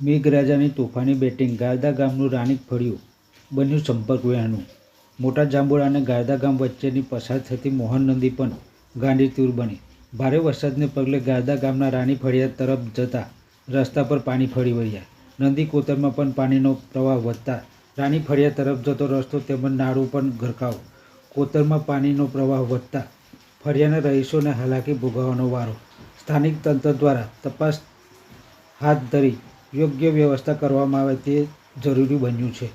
મેઘરાજાની તોફાની બેટિંગ ગારદા ગામનું રાણીક ફળિયું, બન્યું સંપર્ક વહેણું. મોટા જાંબુડા અને ગારદા ગામ વચ્ચેની પસાર થતી મોહન નદી પણ ગાંડીતુર બની. ભારે વરસાદને પગલે ગારદા ગામના રાણી ફળિયા તરફ જતા રસ્તા પર પાણી ફરી વળ્યા. નદી કોતરમાં પણ પાણીનો પ્રવાહ વધતા રાણી ફળિયા તરફ જતો રસ્તો તેમજ નાળું પણ ગરકાવ. કોતરમાં પાણીનો પ્રવાહ વધતા ફળિયાના રહીશોને હાલાકી ભોગવવાનો વારો. સ્થાનિક તંત્ર દ્વારા તપાસ હાથ ધરી યોગ્ય વ્યવસ્થા કરવામાં આવે તે જરૂરી બન્યું છે.